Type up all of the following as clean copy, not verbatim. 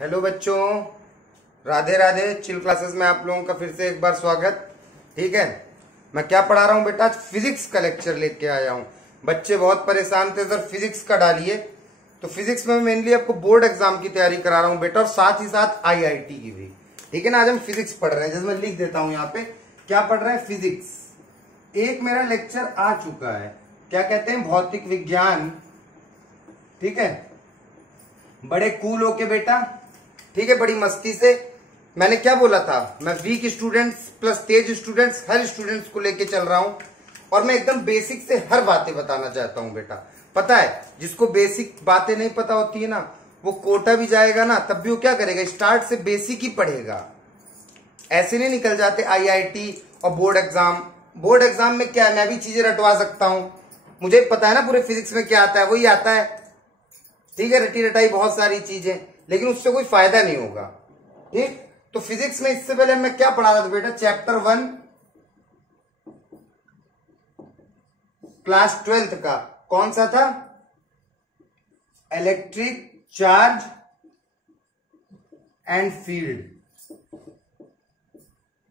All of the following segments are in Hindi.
हेलो बच्चों, राधे राधे। चिल क्लासेस में आप लोगों का फिर से एक बार स्वागत। ठीक है, मैं क्या पढ़ा रहा हूँ बेटा, आज फिजिक्स का लेक्चर लेके आया हूँ। बच्चे बहुत परेशान थे सर फिजिक्स का डालिए, तो फिजिक्स में मेनली आपको बोर्ड एग्जाम की तैयारी करा रहा हूँ बेटा, और साथ ही साथ आईआईटी की भी। ठीक है ना, आज हम फिजिक्स पढ़ रहे हैं। जैसे मैं लिख देता हूँ यहाँ पे क्या पढ़ रहे हैं, फिजिक्स। एक मेरा लेक्चर आ चुका है, क्या कहते हैं, भौतिक विज्ञान। ठीक है, बड़े कूल होके बेटा, ठीक है, बड़ी मस्ती से। मैंने क्या बोला था, मैं वीक स्टूडेंट्स प्लस तेज स्टूडेंट्स, हर स्टूडेंट्स को लेके चल रहा हूं, और मैं एकदम बेसिक से हर बातें बताना चाहता हूं बेटा। पता है, जिसको बेसिक बातें नहीं पता होती है ना, वो कोटा भी जाएगा ना, तब भी वो क्या करेगा, स्टार्ट से बेसिक ही पढ़ेगा। ऐसे नहीं निकल जाते आईआईटी और बोर्ड एग्जाम। बोर्ड एग्जाम में क्या है, मैं भी चीजें रटवा सकता हूं, मुझे पता है ना पूरे फिजिक्स में क्या आता है, वही आता है। ठीक है, रटी रटाई बहुत सारी चीजें, लेकिन उससे कोई फायदा नहीं होगा। ठीक, तो फिजिक्स में इससे पहले मैं क्या पढ़ा रहा था बेटा, चैप्टर 1 क्लास 12th का कौन सा था, electric charge and field.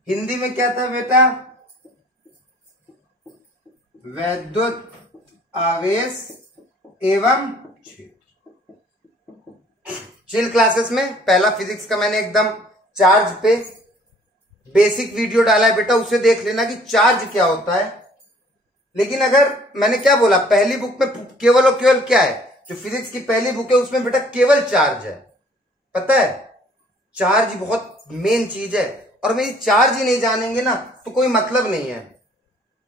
Hindi में क्या था बेटा, वैद्युत आवेश एवं क्षेत्र। चिल क्लासेस में पहला फिजिक्स का मैंने एकदम चार्ज पे बेसिक वीडियो डाला है बेटा, उसे देख लेना कि चार्ज क्या होता है। लेकिन अगर मैंने क्या बोला, पहली बुक में केवल और केवल क्या है, जो फिजिक्स की पहली बुक है उसमें बेटा केवल चार्ज है। पता है, चार्ज बहुत मेन चीज है, और मेरी चार्ज ही नहीं जानेंगे ना तो कोई मतलब नहीं है।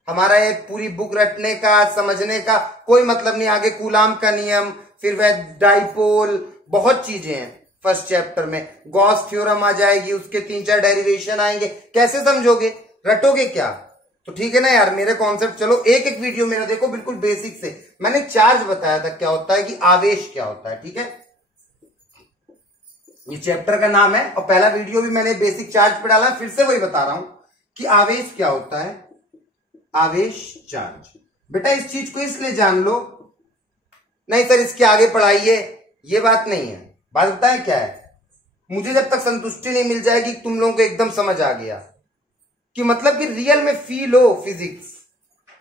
हमारा ये पूरी बुक रटने का, समझने का कोई मतलब नहीं। आगे कूलाम का नियम, फिर वह डाइपोल, बहुत चीजें हैं। फर्स्ट चैप्टर में गॉस थ्योरम आ जाएगी, उसके 3-4 डेरिवेशन आएंगे, कैसे समझोगे, रटोगे क्या। तो ठीक है ना यार, मेरे कॉन्सेप्ट चलो एक एक वीडियो मेरा देखो बिल्कुल बेसिक से। मैंने चार्ज बताया था क्या होता है, कि आवेश क्या होता है। ठीक है, ये चैप्टर का नाम है, और पहला वीडियो भी मैंने बेसिक चार्ज पे डाला, फिर से वही बता रहा हूं कि आवेश क्या होता है, आवेश चार्ज। बेटा इस चीज को इसलिए जान लो, नहीं सर इसके आगे पढ़ाइए, ये बात नहीं है। बात बताएं क्या है, मुझे जब तक संतुष्टि नहीं मिल जाएगी तुम लोगों को एकदम समझ आ गया कि मतलब कि रियल में फील हो फिजिक्स,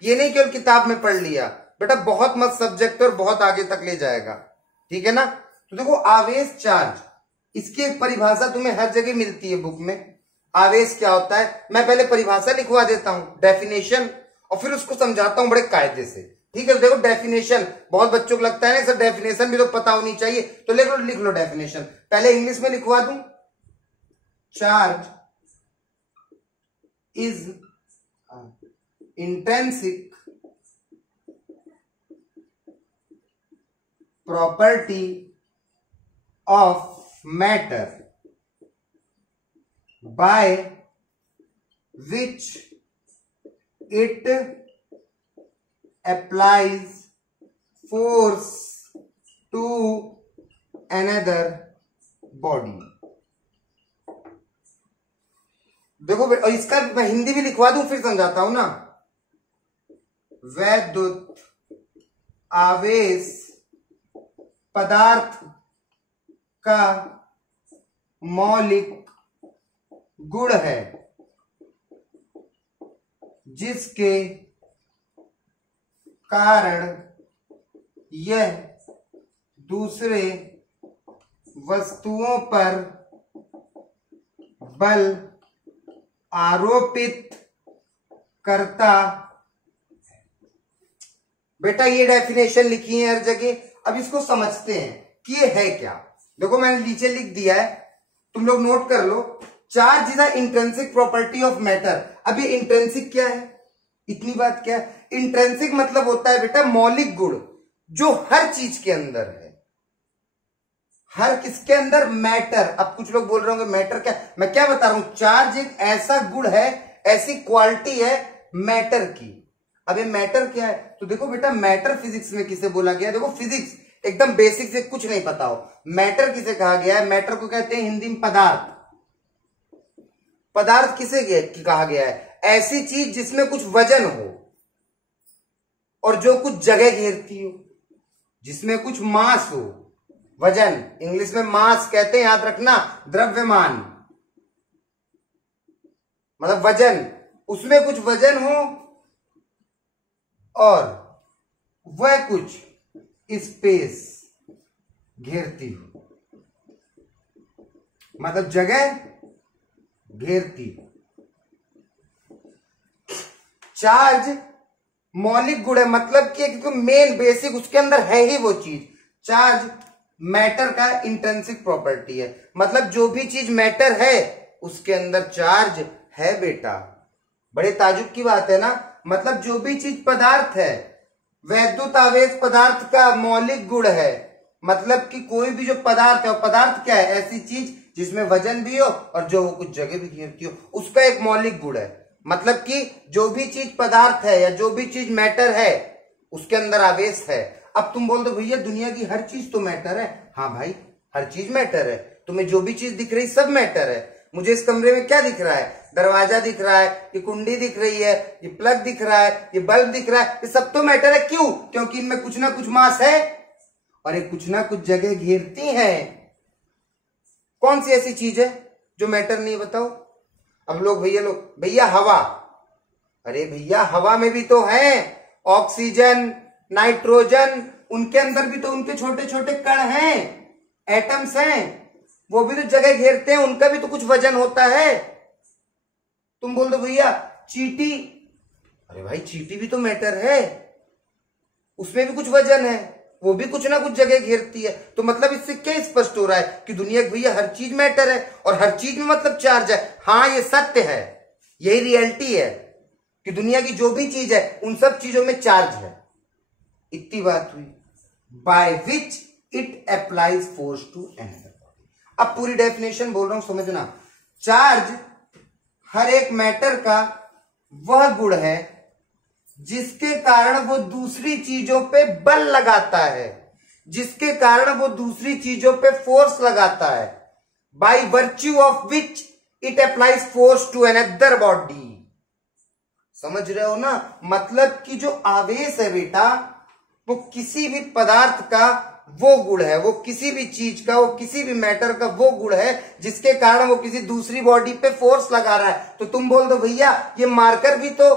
ये नहीं केवल किताब में पढ़ लिया बेटा, बहुत मस्त सब्जेक्ट और बहुत आगे तक ले जाएगा। ठीक है ना, तो देखो आवेश चार्ज, इसकी एक परिभाषा तुम्हें हर जगह मिलती है बुक में। आवेश क्या होता है, मैं पहले परिभाषा लिखवा देता हूं, डेफिनेशन, और फिर उसको समझाता हूं बड़े कायदे से। ठीक है, देखो डेफिनेशन, बहुत बच्चों को लगता है ना सर डेफिनेशन भी तो पता होनी चाहिए, तो लिख लो डेफिनेशन। पहले इंग्लिश में लिखवा दूं, charge is intrinsic property of matter by which it applies force to another body। देखो, और इसका मैं हिंदी भी लिखवा दूं फिर समझाता हूं ना। वैद्युत आवेश पदार्थ का मौलिक गुण है, जिसके कारण यह दूसरे वस्तुओं पर बल आरोपित करता। बेटा ये डेफिनेशन लिखी है हर जगह, अब इसको समझते हैं कि ये है क्या। देखो मैंने नीचे लिख दिया है, तुम लोग नोट कर लो। Charge is the intrinsic property of matter. अब ये इंट्रिंसिक क्या है, इतनी बात क्या है, इंट्रिंसिक मतलब होता है बेटा मौलिक गुण, जो हर चीज के अंदर है। हर किसके अंदर, मैटर। अब कुछ लोग बोल रहे होंगे मैटर क्या, मैं क्या बता रहा हूं, चार्ज एक ऐसा गुण है, ऐसी क्वालिटी है मैटर की। अब ये मैटर क्या है, तो देखो बेटा मैटर फिजिक्स में किसे बोला गया, देखो फिजिक्स एकदम बेसिक से कुछ नहीं पता हो, मैटर किसे कहा गया है, मैटर को कहते हैं हिंदी में पदार्थ। पदार्थ किसे कहा गया है, ऐसी चीज जिसमें कुछ वजन हो और जो कुछ जगह घेरती हो, जिसमें कुछ मास हो, वजन, इंग्लिश में मास कहते हैं, याद रखना, द्रव्यमान मतलब वजन, उसमें कुछ वजन हो और वह कुछ स्पेस घेरती हो, मतलब जगह घेरती हो। चार्ज मौलिक गुण है, मतलब कि एक मेन बेसिक उसके अंदर है ही वो चीज। चार्ज मैटर का इंट्रिंसिक प्रॉपर्टी है, मतलब जो भी चीज मैटर है उसके अंदर चार्ज है बेटा। बड़े ताजुब की बात है ना, मतलब जो भी चीज पदार्थ है, वैद्युत आवेश पदार्थ का मौलिक गुण है, मतलब कि कोई भी जो पदार्थ है, पदार्थ क्या है, ऐसी चीज जिसमें वजन भी हो और जो वो कुछ जगह भी घेरती हो, उसका एक मौलिक गुण है। मतलब कि जो भी चीज पदार्थ है या जो भी चीज मैटर है उसके अंदर आवेश है। अब तुम बोल दो भैया दुनिया की हर चीज तो मैटर है। हाँ भाई, हर चीज मैटर है, तुम्हें जो भी चीज दिख रही सब मैटर है। मुझे इस कमरे में क्या दिख रहा है, दरवाजा दिख रहा है, ये कुंडी दिख रही है, ये प्लग दिख रहा है, ये बल्ब दिख रहा है, ये सब तो मैटर है। क्यों? क्योंकि इनमें कुछ ना कुछ मास है और ये कुछ ना कुछ जगह घेरती है। कौन सी ऐसी चीज है जो मैटर नहीं, बताओ। अब लोग भैया हवा, अरे भैया हवा में भी तो है ऑक्सीजन, नाइट्रोजन, उनके अंदर भी तो उनके छोटे छोटे कण हैं, एटम्स हैं, वो भी तो जगह घेरते हैं, उनका भी तो कुछ वजन होता है। तुम बोल दो भैया चींटी, अरे भाई चींटी भी तो मैटर है, उसमें भी कुछ वजन है, वो भी कुछ ना कुछ जगह घेरती है। तो मतलब इससे क्या स्पष्ट हो रहा है कि दुनिया भैया हर चीज मैटर है और हर चीज में मतलब चार्ज है। हाँ ये सत्य है, यही रियलिटी है कि दुनिया की जो भी चीज है उन सब चीजों में चार्ज है। इतनी बात हुई। By which it applies force to another body. अब पूरी डेफिनेशन बोल रहा हूं, समझना। चार्ज हर एक मैटर का वह गुण है जिसके कारण वो दूसरी चीजों पे बल लगाता है, जिसके कारण वो दूसरी चीजों पे फोर्स लगाता है। By virtue of which it applies force to another body. समझ रहे हो ना? मतलब कि जो आवेश है बेटा, वो किसी भी पदार्थ का वो गुण है, वो किसी भी चीज का, वो किसी भी मैटर का वो गुण है जिसके कारण वो किसी दूसरी बॉडी पे फोर्स लगा रहा है। तो तुम बोल दो भैया ये मार्कर भी तो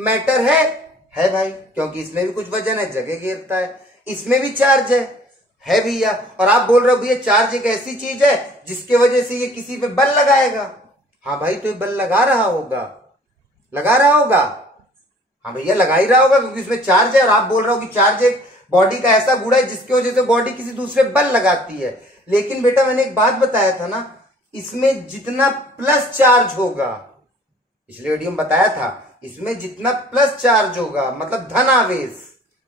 मैटर है भाई, क्योंकि इसमें भी कुछ वजन है, जगह घेरता है, इसमें भी चार्ज है भैया। और आप बोल रहे हो भैया चार्ज एक ऐसी चीज है जिसके वजह से ये किसी पे बल लगाएगा। हाँ भाई, तो ये बल लगा रहा होगा, लगा रहा होगा। हाँ भैया लगा ही रहा होगा, क्योंकि इसमें चार्ज है। और आप बोल रहे हो कि चार्ज एक बॉडी का ऐसा गुण है जिसकी वजह से बॉडी किसी दूसरे बल लगाती है। लेकिन बेटा मैंने एक बात बताया था ना, इसमें जितना प्लस चार्ज होगा, पिछले वीडियो में बताया था, इसमें जितना प्लस चार्ज होगा, मतलब धन आवेश,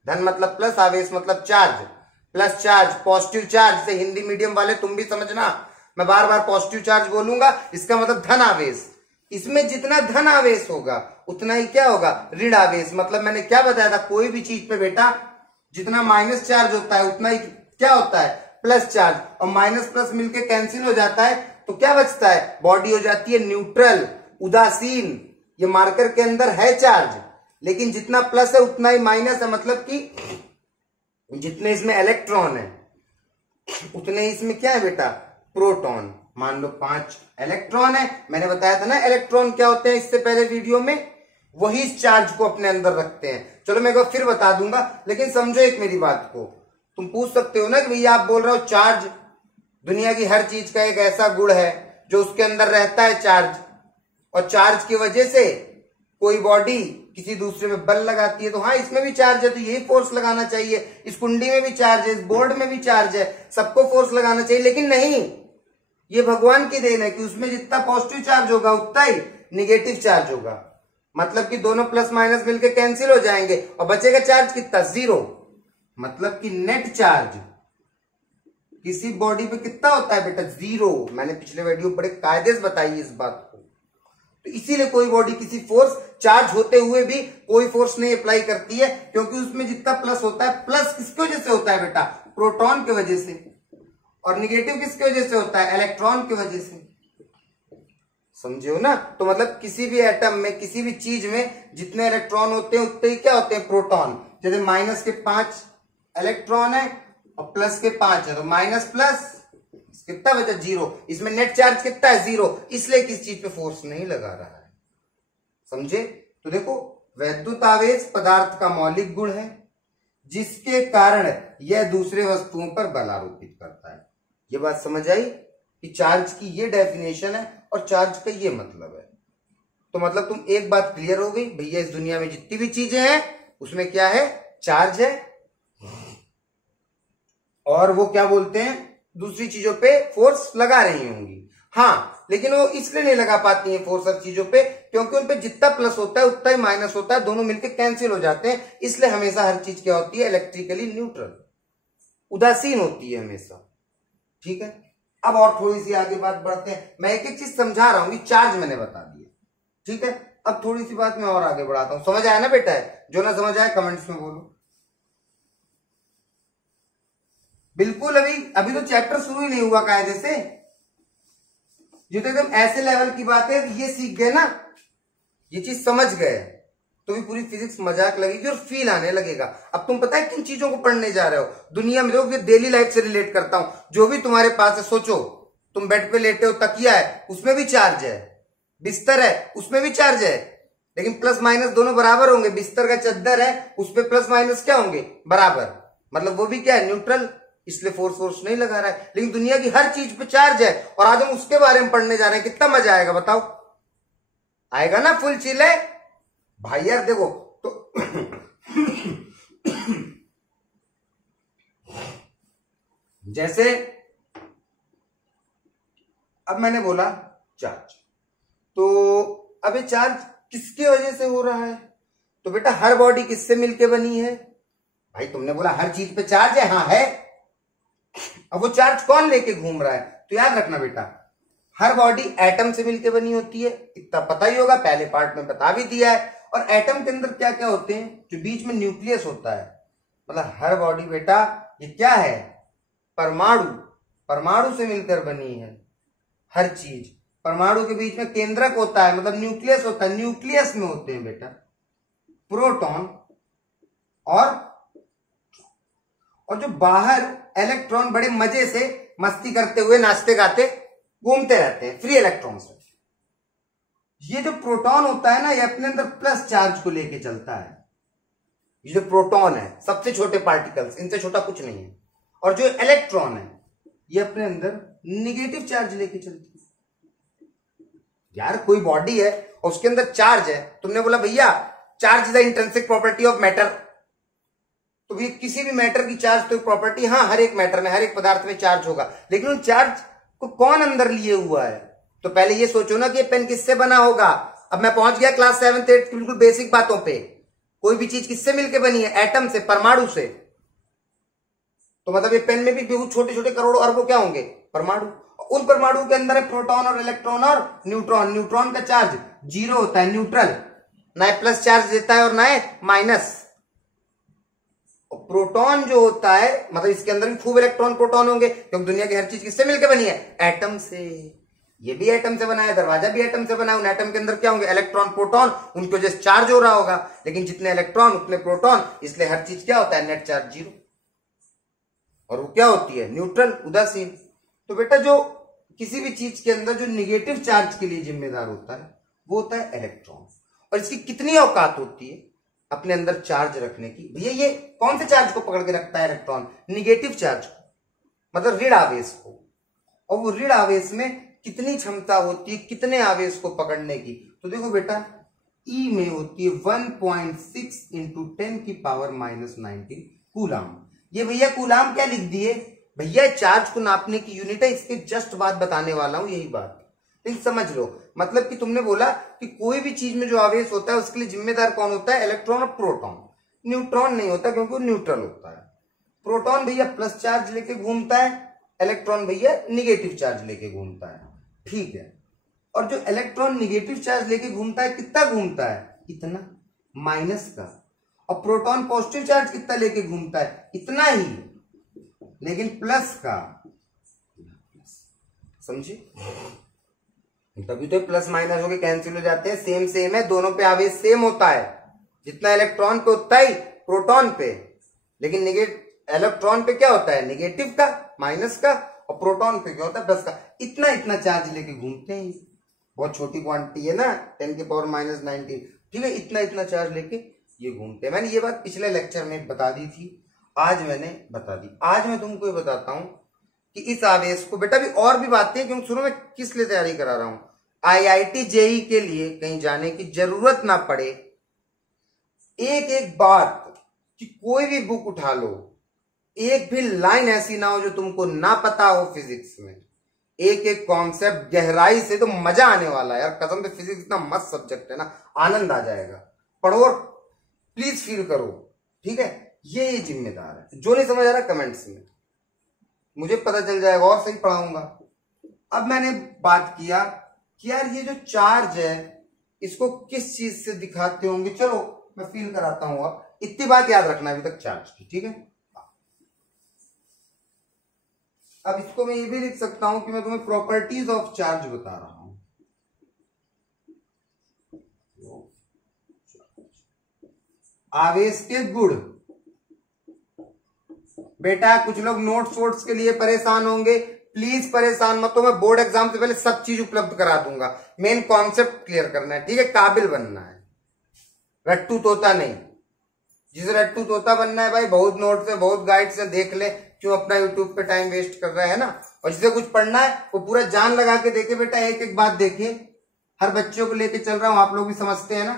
धन मतलब प्लस, आवेश मतलब charge, plus charge, positive charge से हिंदी मीडियम वाले तुम भी समझना, मैं बार बार पॉजिटिव चार्ज बोलूंगा, इसका मतलब धन आवेश। इसमें जितना धन आवेश होगा उतना ही क्या होगा, ऋण आवेश। मतलब मैंने क्या बताया था, कोई भी चीज पे बेटा जितना माइनस चार्ज होता है उतना ही क्या होता है, प्लस चार्ज। और माइनस प्लस मिलके कैंसिल हो जाता है तो क्या बचता है, बॉडी हो जाती है न्यूट्रल, उदासीन। ये मार्कर के अंदर है चार्ज, लेकिन जितना प्लस है उतना ही माइनस है। मतलब कि जितने इसमें इलेक्ट्रॉन है उतने इसमें क्या है बेटा, प्रोटॉन। मान लो 5 इलेक्ट्रॉन है, मैंने बताया था ना इलेक्ट्रॉन क्या होते हैं इससे पहले वीडियो में, वही इस चार्ज को अपने अंदर रखते हैं। चलो मैं एक बार फिर बता दूंगा, लेकिन समझो एक मेरी बात को। तुम पूछ सकते हो ना कि भैया आप बोल रहे हो चार्ज दुनिया की हर चीज का एक ऐसा गुण है जो उसके अंदर रहता है चार्ज, और चार्ज की वजह से कोई बॉडी किसी दूसरे में बल लगाती है। तो हाँ इसमें भी चार्ज है, तो यही फोर्स लगाना चाहिए। इस कुंडी में भी चार्ज है, इस बोर्ड में भी चार्ज है, सबको फोर्स लगाना चाहिए। लेकिन नहीं, ये भगवान की देन है कि उसमें जितना पॉजिटिव चार्ज होगा उतना ही निगेटिव चार्ज होगा। मतलब कि दोनों प्लस माइनस मिलकर कैंसिल हो जाएंगे और बचेगा चार्ज कितना, 0। मतलब कि नेट चार्ज किसी बॉडी पे कितना होता है बेटा, 0। मैंने पिछले वीडियो बड़े कायदे से बताई इस बात को। तो इसीलिए कोई बॉडी किसी फोर्स, चार्ज होते हुए भी कोई फोर्स नहीं अप्लाई करती है, क्योंकि उसमें जितना प्लस होता है, प्लस किसकी वजह से होता है बेटा, प्रोटॉन की वजह से, और निगेटिव किसकी वजह से होता है, इलेक्ट्रॉन की वजह से। समझे हो ना? तो मतलब किसी भी एटम में, किसी भी चीज में जितने इलेक्ट्रॉन होते हैं उतने ही क्या होते हैं, प्रोटॉन। जैसे माइनस के 5 इलेक्ट्रॉन है और प्लस के 5 है, तो माइनस प्लस कितना बचा 0। इसमें नेट चार्ज कितना है 0, इसलिए किस चीज पे फोर्स नहीं लगा रहा है। समझे? तो देखो, वैद्युत आवेश पदार्थ का मौलिक गुण है जिसके कारण यह दूसरे वस्तुओं पर बल आरोपित करता है। ये बात समझ आई कि चार्ज की ये डेफिनेशन है और चार्ज का ये मतलब है। तो मतलब तुम एक बात क्लियर हो गई, भैया इस दुनिया में जितनी भी चीजें हैं उसमें क्या है, चार्ज है, और वो क्या बोलते हैं, दूसरी चीजों पे फोर्स लगा रही होंगी। हाँ, लेकिन वो इसलिए नहीं लगा पाती हैं फोर्स हर चीजों पे क्योंकि उन पे जितना प्लस होता है उतना ही माइनस होता है, दोनों मिलकर कैंसिल हो जाते हैं। इसलिए हमेशा हर चीज क्या होती है, इलेक्ट्रिकली न्यूट्रल, उदासीन होती है हमेशा। ठीक है, अब और थोड़ी सी आगे बात बढ़ते हैं। मैं एक एक चीज समझा रहा हूं, चार्ज मैंने बता दिया। ठीक है, अब थोड़ी सी बात मैं और आगे बढ़ाता हूं। समझ आया ना बेटा? है जो ना समझ आए कमेंट्स में बोलो। बिल्कुल, अभी तो चैप्टर शुरू ही नहीं हुआ कायदे से। जो तो एकदम ऐसे लेवल की बात है, ये सीख गए ना, ये चीज समझ गए तो भी पूरी फिजिक्स मजाक लगेगी और फील आने लगेगा। अब तुम पता है किन चीजों को पढ़ने जा रहे हो दुनिया में। देखो, डेली लाइफ से रिलेट करता हूं। जो भी तुम्हारे पास है, सोचो तुम बेड पे लेटे हो, तकिया है उसमें भी चार्ज है, बिस्तर है उसमें भी चार्ज है, लेकिन प्लस माइनस दोनों बराबर होंगे। बिस्तर का चद्दर है, उस पर प्लस माइनस क्या होंगे, बराबर, मतलब वो भी क्या है, न्यूट्रल, इसलिए फोर्स नहीं लगा रहा है। लेकिन दुनिया की हर चीज पे चार्ज है और आज हम उसके बारे में पढ़ने जा रहे हैं। कितना मजा आएगा बताओ? आएगा ना? फुल चिल है भाई यार। देखो तो जैसे अब मैंने बोला चार्ज, तो अब ये चार्ज किसकी वजह से हो रहा है? तो बेटा हर बॉडी किससे मिलके बनी है? भाई तुमने बोला हर चीज पे चार्ज है, हाँ है। अब वो चार्ज कौन लेके घूम रहा है? तो याद रखना बेटा, हर बॉडी एटम से मिलके बनी होती है, इतना पता ही होगा, पहले पार्ट में बता भी दिया है। और एटम के अंदर क्या क्या होते हैं? जो बीच में न्यूक्लियस होता है, मतलब हर बॉडी बेटा ये क्या है, परमाणु, परमाणु से मिलकर बनी है हर चीज। परमाणु के बीच में केंद्रक होता है, मतलब न्यूक्लियस होता है। न्यूक्लियस में होते हैं बेटा प्रोटॉन और जो बाहर इलेक्ट्रॉन बड़े मजे से मस्ती करते हुए नाचते गाते घूमते रहते हैं, फ्री इलेक्ट्रॉन्स। ये जो प्रोटॉन होता है ना, ये अपने अंदर प्लस चार्ज को लेके चलता है। ये जो प्रोटॉन है, सबसे छोटे पार्टिकल्स, इनसे छोटा कुछ नहीं है। और जो इलेक्ट्रॉन है, ये अपने अंदर निगेटिव चार्ज लेके चलती है। यार कोई बॉडी है और उसके अंदर चार्ज है, तुमने बोला भैया charge is the intrinsic property of matter, तो भी किसी भी मैटर की चार्ज तो प्रॉपर्टी, हाँ हर एक मैटर में, हर एक पदार्थ में चार्ज होगा, लेकिन उन चार्ज को कौन अंदर लिए हुआ है? तो पहले ये सोचो ना कि ये पेन किससे बना होगा। अब मैं पहुंच गया क्लास 7th 8th बिल्कुल बेसिक बातों पे। कोई भी चीज किससे मिलके बनी है? एटम से, परमाणु से। तो मतलब ये पेन में भी बहुत छोटे छोटे करोड़ों अरबों क्या होंगे? परमाणु। उन परमाणु के अंदर है प्रोटॉन और इलेक्ट्रॉन और न्यूट्रॉन। न्यूट्रॉन का चार्ज 0 होता है, न्यूट्रल, ना प्लस चार्ज देता है और ना माइनस। प्रोटॉन जो होता है, मतलब इसके अंदर भी खूब इलेक्ट्रॉन प्रोटॉन होंगे, क्योंकि दुनिया की हर चीज किससे मिलकर बनी है? एटम से। ये भी एटम से बना है, दरवाजा भी एटम से बना है। उन एटम के अंदर क्या होंगे? इलेक्ट्रॉन प्रोटॉन, उनकी वजह से चार्ज हो रहा होगा। लेकिन जितने इलेक्ट्रॉन उतने प्रोटॉन, इसलिए हर चीज क्या होता है? Net charge 0। और वो क्या होती है? न्यूट्रल, उदासीन। तो बेटा जो किसी भी चीज के अंदर जो निगेटिव चार्ज के लिए जिम्मेदार होता है वो होता है इलेक्ट्रॉन। और इसकी कितनी औकात होती है अपने अंदर चार्ज रखने की? भैया ये कौन से चार्ज को पकड़ के रखता है इलेक्ट्रॉन? निगेटिव चार्ज को, मतलब ऋण आवेश को। और वो ऋण आवेश में कितनी क्षमता होती है कितने आवेश को पकड़ने की? तो देखो बेटा, ई में होती है 1.6 इंटू 10⁻⁻19 कूलाम। ये भैया कूलाम क्या लिख दिए? भैया चार्ज को नापने की यूनिट है, इसके जस्ट बात बताने वाला हूं, यही बात। लेकिन समझ लो, मतलब कि तुमने बोला कि कोई भी चीज में जो आवेश होता है उसके लिए जिम्मेदार कौन होता है? इलेक्ट्रॉन और प्रोटॉन। न्यूट्रॉन नहीं होता, क्योंकि वो न्यूट्रल होता है। प्रोटॉन भैया प्लस चार्ज लेके घूमता है, इलेक्ट्रॉन भैया निगेटिव चार्ज लेके घूमता है। ठीक है, और जो इलेक्ट्रॉन निगेटिव चार्ज लेके घूमता है, कितना घूमता है? इतना, माइनस का। और प्रोटॉन पॉजिटिव चार्ज कितना लेके घूमता है? इतना ही, लेकिन प्लस का। समझे? तभी तो प्लस माइनस होके कैंसिल हो जाते हैं। सेम सेम है, दोनों पे आवेश सेम होता है, जितना इलेक्ट्रॉन पे उतना ही प्रोटॉन पे। लेकिन इलेक्ट्रॉन पे क्या होता है, नेगेटिव का, माइनस का, और प्रोटॉन पे क्या होता है, प्लस का। इतना इतना चार्ज लेके घूमते हैं, बहुत छोटी क्वांटिटी है ना, 10⁻⁹, ठीक है, इतना इतना चार्ज लेके ये घूमते हैं। मैंने ये बात पिछले लेक्चर में बता दी थी, आज मैंने बता दी। आज मैं तुमको ये बताता हूं कि इस आवेश को, बेटा भी और भी बातें, क्योंकि शुरू में किस लिए तैयारी करा रहा हूं, IIT JEE के लिए कहीं जाने की जरूरत ना पड़े। एक एक बात कि कोई भी बुक उठा लो, एक भी लाइन ऐसी ना हो जो तुमको ना पता हो फिजिक्स में, एक एक कॉन्सेप्ट गहराई से, तो मजा आने वाला है यार, कसम से। फिजिक्स इतना मस्त सब्जेक्ट है ना, आनंद आ जाएगा। पढ़ो और प्लीज फील करो, ठीक है। ये जिम्मेदार है, जो नहीं समझ आ रहा कमेंट्स में, मुझे पता चल जाएगा और सही पढ़ाऊंगा। अब मैंने बात किया कि यार ये जो चार्ज है इसको किस चीज से दिखाते होंगे, चलो मैं फील कराता हूं। अब इतनी बात याद रखना अभी तक चार्ज की, ठीक है। अब इसको मैं ये भी लिख सकता हूं कि मैं तुम्हें प्रॉपर्टीज ऑफ चार्ज बता रहा हूं। आवेश के गुण। बेटा कुछ लोग नोट्स वोट्स के लिए परेशान होंगे, प्लीज परेशान मत हो, मैं बोर्ड एग्जाम से पहले सब चीज उपलब्ध करा दूंगा। मेन कॉन्सेप्ट क्लियर करना है, ठीक है, काबिल बनना है, रट्टू तोता नहीं। जिसे रट्टू तोता बनना है भाई, बहुत नोट्स है, बहुत गाइड्स है, देख ले, क्यों अपना यूट्यूब पे टाइम वेस्ट कर रहा है ना। और जिसे कुछ पढ़ना है वो पूरा जान लगा के देखे बेटा, एक एक बात देखे। हर बच्चों को लेके चल रहा हूं, आप लोग भी समझते हैं ना,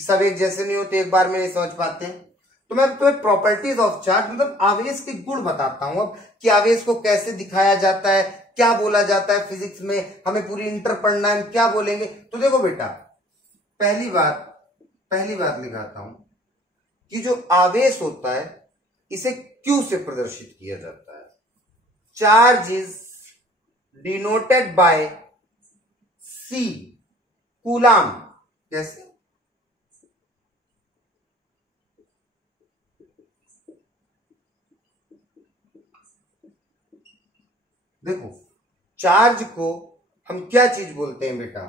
सब एक जैसे नहीं होते, एक बार में नहीं समझ पाते हैं। तो मैं तुम्हें प्रॉपर्टीज ऑफ चार्ज मतलब आवेश के गुण बताता हूं अब, कि आवेश को कैसे दिखाया जाता है, क्या बोला जाता है फिजिक्स में, हमें पूरी इंटर पढ़ना है, क्या बोलेंगे। तो देखो बेटा, पहली बात लिखाता हूं कि जो आवेश होता है इसे Q से प्रदर्शित किया जाता है। Charge is denoted by C, coulomb. कैसे? देखो, चार्ज को हम क्या चीज बोलते हैं बेटा,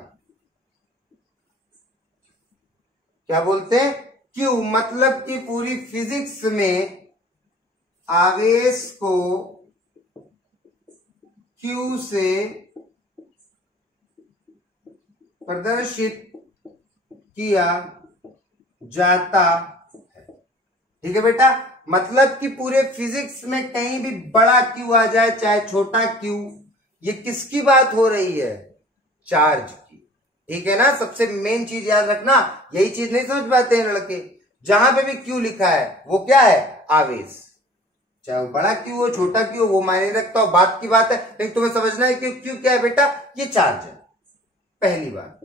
क्या बोलते हैं, क्यू। मतलब कि पूरी फिजिक्स में आवेश को क्यू से प्रदर्शित किया जाता है, ठीक है बेटा। मतलब कि पूरे फिजिक्स में कहीं भी बड़ा क्यू आ जाए चाहे छोटा क्यू, ये किसकी बात हो रही है, चार्ज की, ठीक है ना। सबसे मेन चीज याद रखना, यही चीज नहीं समझ पाते हैं लड़के, जहां पे भी क्यू लिखा है वो क्या है, आवेश। चाहे वो बड़ा क्यू हो छोटा क्यू हो वो मायने रखता हो, बात की बात है, लेकिन तुम्हें समझना है कि क्यू क्या है बेटा, ये चार्ज है। पहली बात,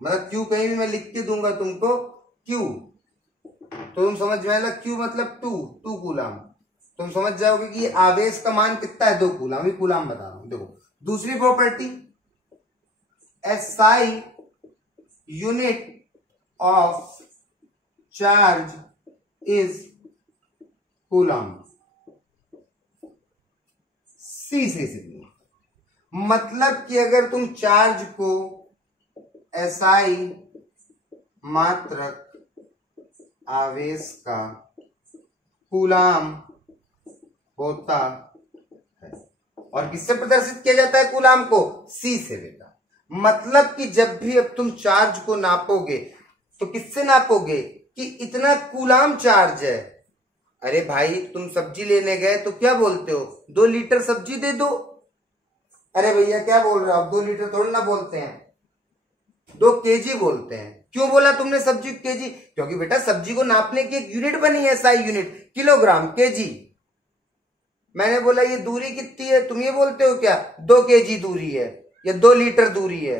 मतलब क्यू कहीं भी मैं लिख के दूंगा तुमको क्यू, तो तुम समझ में आएगा क्यू मतलब टू कूलाम, तुम समझ जाओगे कि ये आवेश का मान कितना है, 2 कूलाम। ये कूलाम बता रहा हूं। देखो दूसरी property, SI unit of charge is coulomb. C से सिग्मा, मतलब कि अगर तुम चार्ज को SI मात्रक आवेश का कूलाम होता है, और किससे प्रदर्शित किया जाता है कूलाम को, सी से बेटा। मतलब कि जब भी अब तुम चार्ज को नापोगे तो किससे नापोगे, कि इतना कूलाम चार्ज है। अरे भाई तुम सब्जी लेने गए तो क्या बोलते हो, 2 लीटर सब्जी दे दो। अरे भैया क्या बोल रहे हो आप, 2 लीटर थोड़ा ना बोलते हैं, 2 केजी बोलते हैं। क्यों बोला तुमने सब्जी केजी, क्योंकि बेटा सब्जी को नापने की एक यूनिट बनी है, SI यूनिट, किलोग्राम, केजी। मैंने बोला ये दूरी कितनी है, तुम ये बोलते हो क्या 2 केजी दूरी है या 2 लीटर दूरी है,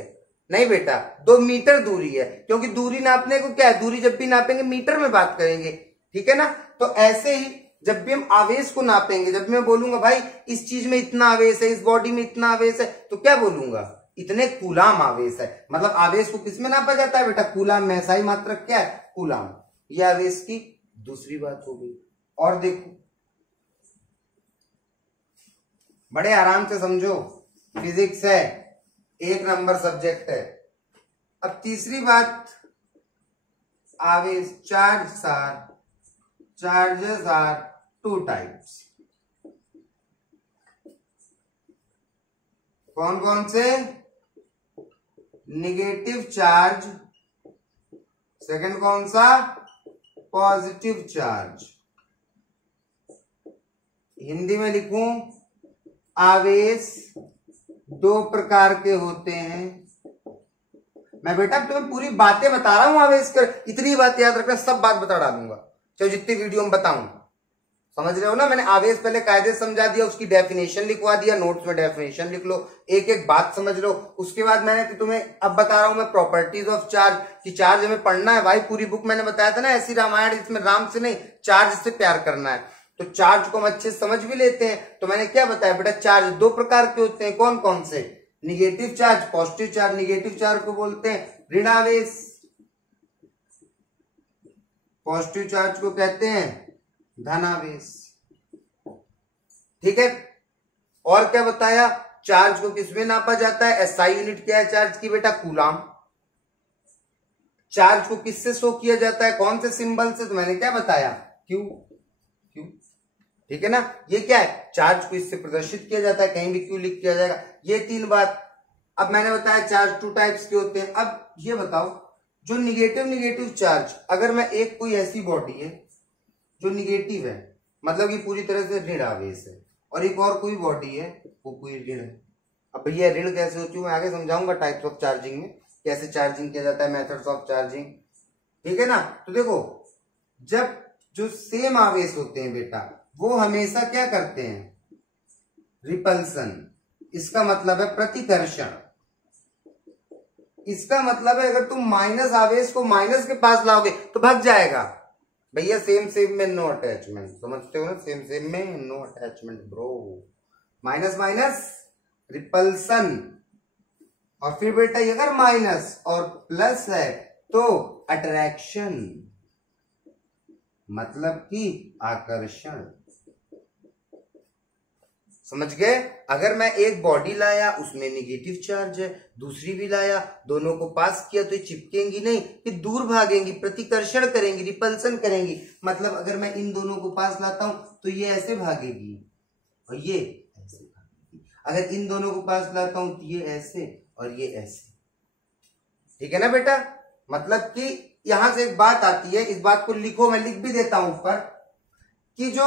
नहीं बेटा 2 मीटर दूरी है, क्योंकि दूरी नापने को क्या है, दूरी जब भी नापेंगे मीटर में बात करेंगे, ठीक है ना। तो ऐसे ही जब भी हम आवेश को नापेंगे, जब मैं बोलूंगा भाई इस चीज में इतना आवेश है, इस बॉडी में इतना आवेश है, तो क्या बोलूंगा, इतने कूलाम आवेश है। मतलब आवेश को किसमें नापा जाता है बेटा, कूलाम में। SI मात्रक क्या है, कूलाम। ये आवेश की दूसरी बात हो गई। और देखो बड़े आराम से समझो, फिजिक्स है, 1 नंबर सब्जेक्ट है। अब तीसरी बात, आवेश चार्जेस आर 2 टाइप्स। कौन कौन से? Negative charge. सेकंड कौन सा? Positive charge. हिंदी में लिखूं, आवेश दो प्रकार के होते हैं। मैं बेटा तुम्हें पूरी बातें बता रहा हूं आवेश कर, इतनी बात याद रखना, सब बात बता डालूंगा चाहे जितनी वीडियो में बताऊं। समझ रहे हो ना? मैंने आवेश पहले कायदे समझा दिया, उसकी डेफिनेशन लिखवा दिया, नोट्स में डेफिनेशन लिख लो, एक एक बात समझ लो। उसके बाद मैंने तुम्हें अब बता रहा हूं मैं प्रॉपर्टीज ऑफ चार्ज, कि चार्ज हमें पढ़ना है भाई। पूरी बुक मैंने बताया था ना, ऐसी रामायण इसमें राम से नहीं चार्ज से प्यार करना है। तो चार्ज को हम अच्छे से समझ भी लेते हैं। तो मैंने क्या बताया बेटा, चार्ज दो प्रकार के होते हैं। कौन कौन से? Negative charge, positive charge. Negative charge को बोलते हैं ऋणावेश, पॉजिटिव चार्ज को कहते हैं धनावेश। ठीक है। और क्या बताया? चार्ज को किसमें नापा जाता है? एसआई यूनिट क्या है चार्ज की बेटा? कूलाम। चार्ज को किससे शो किया जाता है? कौन से सिंबल से? तो मैंने क्या बताया? क्यू। क्यू, ठीक है ना? ये क्या है? चार्ज को इससे प्रदर्शित किया जाता है, कहीं भी क्यू लिख किया जाएगा। ये तीन बात। अब मैंने बताया चार्ज टू टाइप्स के होते हैं। अब ये बताओ, जो निगेटिव चार्ज, अगर मैं एक कोई ऐसी बॉडी है जो निगेटिव है, मतलब कि पूरी तरह से ऋण आवेश है, और एक और कोई बॉडी है वो कोई ऋण है। अब भैया ऋण कैसे होती है मैं आगे समझाऊंगा, टाइप्स ऑफ चार्जिंग में कैसे चार्जिंग किया जाता है, मेथड्स ऑफ चार्जिंग। ठीक है ना? तो देखो, जब जो सेम आवेश होते हैं बेटा, वो हमेशा क्या करते हैं? रिपल्सन। इसका मतलब है प्रतिकर्षण। इसका मतलब है अगर तुम माइनस आवेश को माइनस के पास लाओगे तो भाग जाएगा। भैया सेम में नो अटैचमेंट, समझते हो ना? सेम में no attachment bro. Minus minus repulsion. और फिर बेटा अगर माइनस और प्लस है तो अट्रैक्शन, मतलब कि आकर्षण। समझ गए? अगर मैं एक बॉडी लाया, उसमें निगेटिव चार्ज है, दूसरी भी लाया, दोनों को पास किया तो ये चिपकेंगी नहीं, ये दूर भागेंगी, प्रतिकर्षण करेंगी, रिपल्सन करेंगी। मतलब अगर मैं इन दोनों को पास लाता हूं तो ये ऐसे भागेगी और ये ऐसे भागेगी। अगर इन दोनों को पास लाता हूं तो ये ऐसे और ये ऐसे। ठीक है ना बेटा? मतलब कि यहां से एक बात आती है, इस बात को लिखो, मैं लिख भी देता हूं ऊपर, कि जो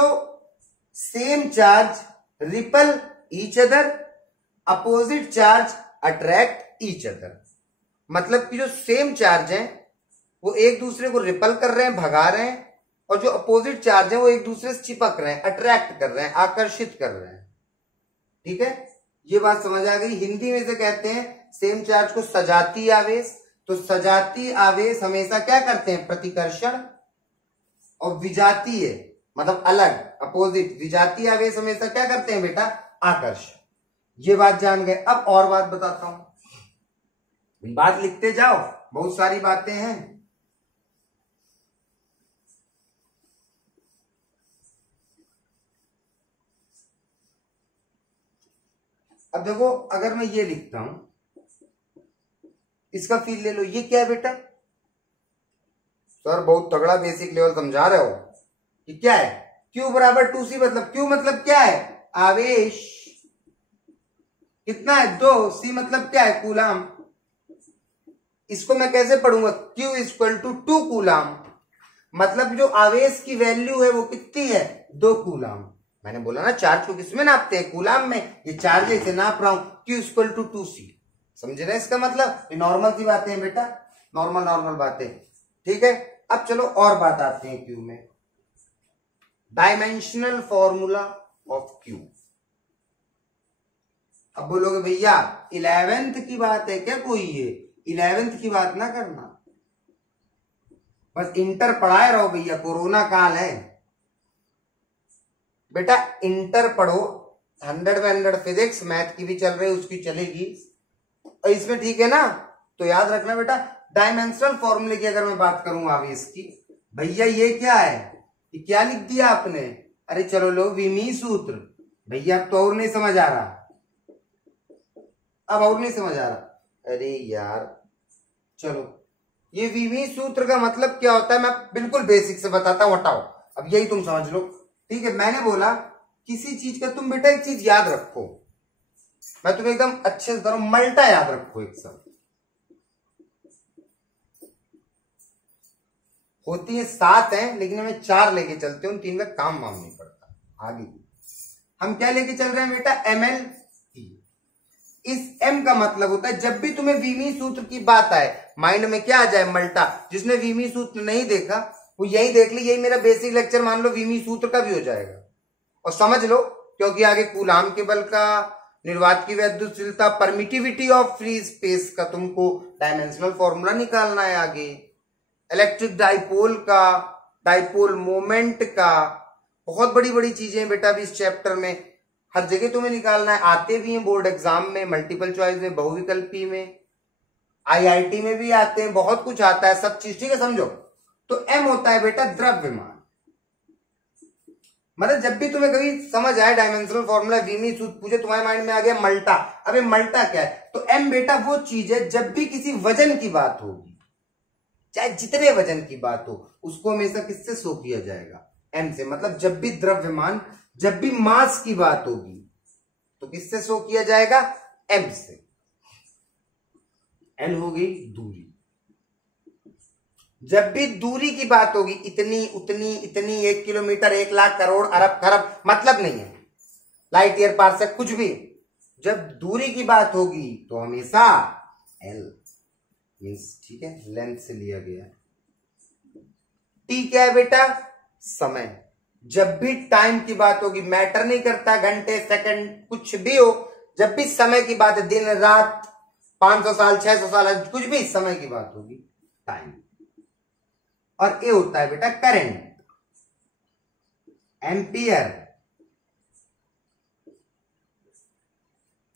same charge ripple each other, opposite charge attract each other. मतलब कि जो सेम चार्ज हैं वो एक दूसरे को रिपल कर रहे हैं, भगा रहे हैं, और जो अपोजिट चार्ज हैं वो एक दूसरे से चिपक रहे हैं, अट्रैक्ट कर रहे हैं, आकर्षित कर रहे हैं। ठीक है? ये बात समझ आ गई? हिंदी में से कहते हैं सेम चार्ज को सजातीय आवेश। तो सजातीय आवेश हमेशा क्या करते हैं? प्रतिकर्षण। और विजातीय मतलब अलग, अपोजिट, विजातीय आवेश हमेशा क्या करते हैं बेटा? आकर्षण। ये बात जान गए। अब और बात बताता हूं, बात लिखते जाओ, बहुत सारी बातें हैं। अब देखो, अगर मैं ये लिखता हूं, इसका फील ले लो, ये क्या है बेटा? सर बहुत तगड़ा बेसिक लेवल समझा रहे हो। कि क्या है? Q बराबर 2C। मतलब Q मतलब क्या है? आवेश। कितना है? 2। C मतलब क्या है? कूलाम। इसको मैं कैसे पढ़ूंगा? Q equal to 2 coulomb. मतलब जो आवेश की वैल्यू है वो कितनी है? 2 कूलाम। मैंने बोला ना चार्ज को किसमें नापते हैं? कूलाम में। ये चार्ज इसे नाप रहा हूं, Q इक्वल टू 2C। समझे ना इसका मतलब? ये नॉर्मल सी बातें हैं बेटा, नॉर्मल बातें। ठीक है? अब चलो और बात आते हैं Q में। Dimensional formula of Q। अब बोलोगे भैया 11th की बात है क्या कोई? ये 11th की बात ना करना, बस इंटर पढ़ाए रहो भैया, कोरोना काल है बेटा। इंटर पढ़ो, 100 में 100 फिजिक्स, मैथ की भी चल रही है, उसकी चलेगी, और इसमें ठीक है ना? तो याद रखना बेटा, डायमेंशनल फॉर्मूले की अगर मैं बात करूं आवेश की, भैया ये क्या है? ये क्या लिख दिया आपने? अरे चलो लो, विमी सूत्र। भैया अब तो और नहीं समझ आ रहा, अब और नहीं समझ आ रहा। अरे यार चलो, ये विमी सूत्र का मतलब क्या होता है मैं बिल्कुल बेसिक से बताता हूं, हटाओ, अब यही तुम समझ लो। ठीक है? मैंने बोला किसी चीज का, तुम बेटा एक चीज याद रखो, मैं तुम्हें एकदम अच्छे से बता रहा हूं, मल्टा याद रखो। एक सब होती है 7 है, लेकिन हमें 4 लेके चलते हैं, उन 3 का काम वाम नहीं पड़ता। आगे हम क्या लेके चल रहे हैं बेटा, ML। इस M का मतलब होता है जब भी तुम्हें वीमी सूत्र की बात आए, माइंड में क्या आ जाए, मल्टा। जिसने वीमी सूत्र नहीं देखा वो यही देख ली, यही मेरा बेसिक लेक्चर मान लो वीमी सूत्र का भी हो जाएगा और समझ लो, क्योंकि आगे कूलाम के बल का, निर्वात की वैद्युतशीलता, परमिटिविटी ऑफ फ्री स्पेस का तुमको डायमेंशनल फॉर्मूला निकालना है। आगे इलेक्ट्रिक डाइपोल का, डाइपोल मोमेंट का, बहुत बड़ी बड़ी चीजें बेटा अभी इस चैप्टर में हर जगह तुम्हें निकालना है। आते भी हैं बोर्ड एग्जाम में, मल्टीपल चॉइस में, बहुविकल्पी में, IIT में भी आते हैं, बहुत कुछ आता है सब चीज, ठीक है, समझो। तो M होता है बेटा द्रव्यमान। मतलब जब भी तुम्हें कभी समझ आए डायमेंशनल फॉर्मूला, वीमी सूत्र पूछे, तुम्हारे माइंड में आ गया मल्टा। अबे मल्टा क्या है, तो M बेटा वो चीज है जब भी किसी वजन की बात होगी, चाहे जितने वजन की बात हो, उसको हमेशा किससे शो किया जाएगा, M से। मतलब जब भी द्रव्यमान, जब भी मास की बात होगी तो किससे शो किया जाएगा, M से। L हो गई दूरी। जब भी दूरी की बात होगी, इतनी उतनी इतनी, 1 किलोमीटर, 1 लाख, करोड़, अरब, खरब, मतलब नहीं है, लाइट ईयर, पार्सेक, कुछ भी। जब दूरी की बात होगी तो हमेशा L मीन्स, ठीक है, लेंथ से लिया गया। T क्या है बेटा, समय। जब भी टाइम की बात होगी, मैटर नहीं करता घंटे सेकंड कुछ भी हो, जब भी समय की बात है, दिन रात, 500 साल 600 साल, कुछ भी समय की बात होगी, टाइम। और ए होता है बेटा करंट, एम्पियर।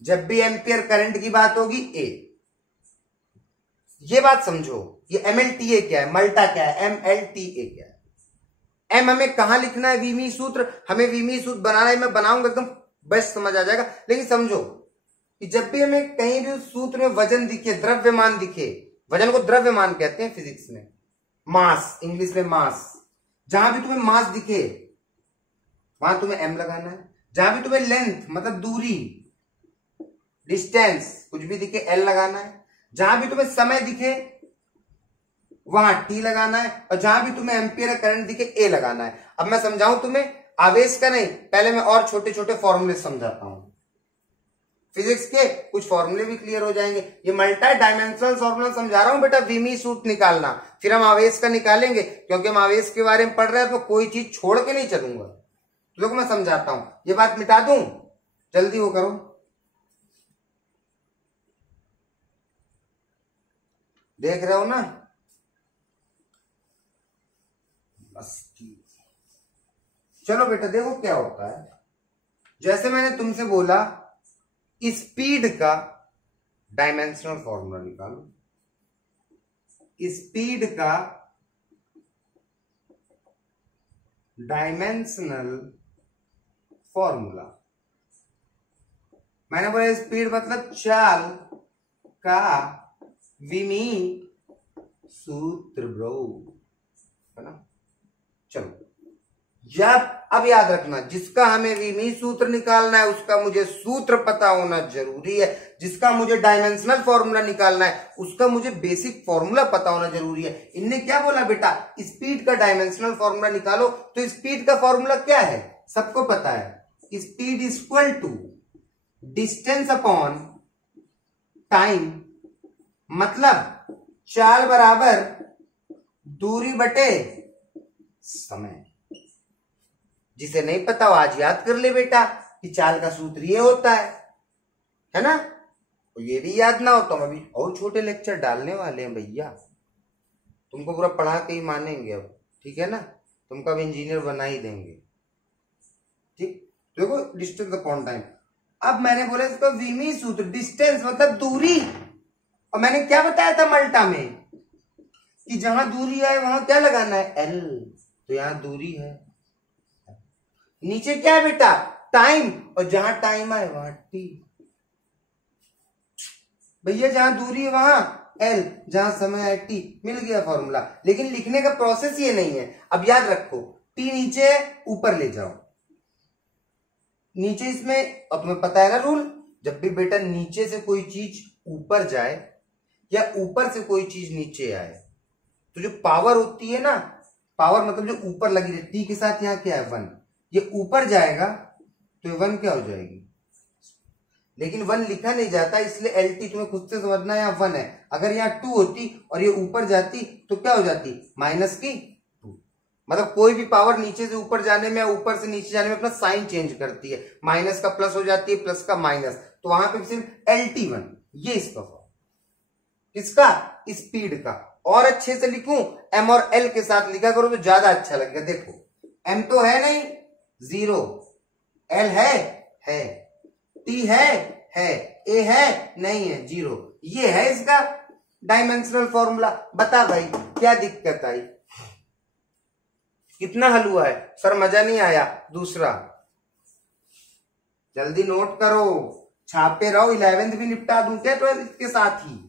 जब भी एम्पियर करंट की बात होगी, ए। ये बात समझो, ये MLTA क्या है, मल्टा क्या है, MLTA क्या है। M हमें कहां लिखना है, वीमी सूत्र, हमें वीमी सूत्र बनाना है, मैं बनाऊंगा एकदम बेस्ट, समझ आ जाएगा। लेकिन समझो कि जब भी हमें कहीं भी सूत्र में वजन दिखे, द्रव्यमान दिखे, वजन को द्रव्यमान कहते हैं फिजिक्स में, मास इंग्लिश में मास, जहां भी तुम्हें मास दिखे वहां तुम्हें M लगाना है। जहां भी तुम्हें लेंथ मतलब दूरी, डिस्टेंस कुछ भी दिखे, L लगाना है। जहां भी तुम्हें समय दिखे वहां T लगाना है, और जहां भी तुम्हें एम्पियर करंट दिखे, A लगाना है। अब मैं समझाऊं तुम्हें, आवेश का नहीं, पहले मैं और छोटे छोटे फॉर्मूले समझाता हूं, फिजिक्स के कुछ फॉर्मूले भी क्लियर हो जाएंगे। ये मल्टी डायमेंशनल फॉर्मूला समझा रहा हूं बेटा, वीमी सूत्र निकालना, फिर हम आवेश का निकालेंगे, क्योंकि हम आवेश के बारे में पढ़ रहे हैं तो कोई चीज छोड़ के नहीं चलूंगा। तो देखो मैं समझाता हूं, ये बात मिटा दूं, जल्दी वो करो, देख रहे हो ना, बस ठीक। चलो बेटा देखो क्या होता है, जैसे मैंने तुमसे बोला स्पीड का डायमेंशनल फॉर्मूला निकालो, स्पीड का डायमेंशनल फॉर्मूला। मैंने बोला स्पीड मतलब चाल का विमी सूत्र ब्रो, है ना। चलो जब, अब याद रखना, जिसका हमें विमी सूत्र निकालना है उसका मुझे सूत्र पता होना जरूरी है, जिसका मुझे डायमेंशनल फॉर्मूला निकालना है उसका मुझे बेसिक फॉर्मूला पता होना जरूरी है। इनने क्या बोला बेटा, स्पीड का डायमेंशनल फॉर्मूला निकालो, तो स्पीड का फॉर्मूला क्या है, सबको पता है, speed is equal to distance upon time, मतलब चाल बराबर दूरी बटे समय। जिसे नहीं पता वो आज याद कर ले बेटा कि चाल का सूत्र ये होता है ना। तो ये भी याद ना हो तो हम अभी और छोटे लेक्चर डालने वाले हैं भैया, तुमको पूरा पढ़ा के ही मानेंगे अब, ठीक है ना, तुमको अब इंजीनियर बना ही देंगे, ठीक। देखो डिस्टेंस अपॉन टाइम, अब मैंने बोला इसका विमी सूत्र, डिस्टेंस मतलब दूरी, और मैंने क्या बताया था मल्टा में कि जहां दूरी है वहां क्या लगाना है, L, तो यहां दूरी है। नीचे क्या है बेटा, टाइम, और जहां टाइम है वहां T, भैया जहां दूरी है वहां L, जहां समय है T, मिल गया फॉर्मूला। लेकिन लिखने का प्रोसेस ये नहीं है, अब याद रखो, T नीचे ऊपर ले जाओ, नीचे इसमें, और तुम्हें पता है ना रूल, जब भी बेटा नीचे से कोई चीज ऊपर जाए या ऊपर से कोई चीज नीचे आए तो जो पावर होती है ना, पावर मतलब जो ऊपर लगी है, टी के साथ यहाँ क्या है 1, ये ऊपर जाएगा तो ये 1 क्या हो जाएगी, लेकिन 1 लिखा नहीं जाता इसलिए एल टी तुम्हें खुद से समझना है, यहाँ 1 है। अगर यहाँ 2 होती और ये ऊपर जाती तो क्या हो जाती, -2। मतलब कोई भी पावर नीचे से ऊपर जाने में या ऊपर से नीचे जाने में अपना साइन चेंज करती है, माइनस का प्लस हो जाती है, प्लस का माइनस, तो वहां पे सिर्फ LT1, ये इसका फॉर्म, किसका, स्पीड का। और अच्छे से लिखूं, M और L के साथ लिखा करो तो ज्यादा अच्छा लगेगा। देखो M तो है नहीं 0, L है, T है, A है नहीं है 0, ये है इसका डायमेंशनल फॉर्मूला। बता भाई क्या दिक्कत आई, कितना हल हुआ है, सर मजा नहीं आया। दूसरा जल्दी नोट करो, छापे रहो, 11th भी निपटा दूं क्या 12th के साथ ही।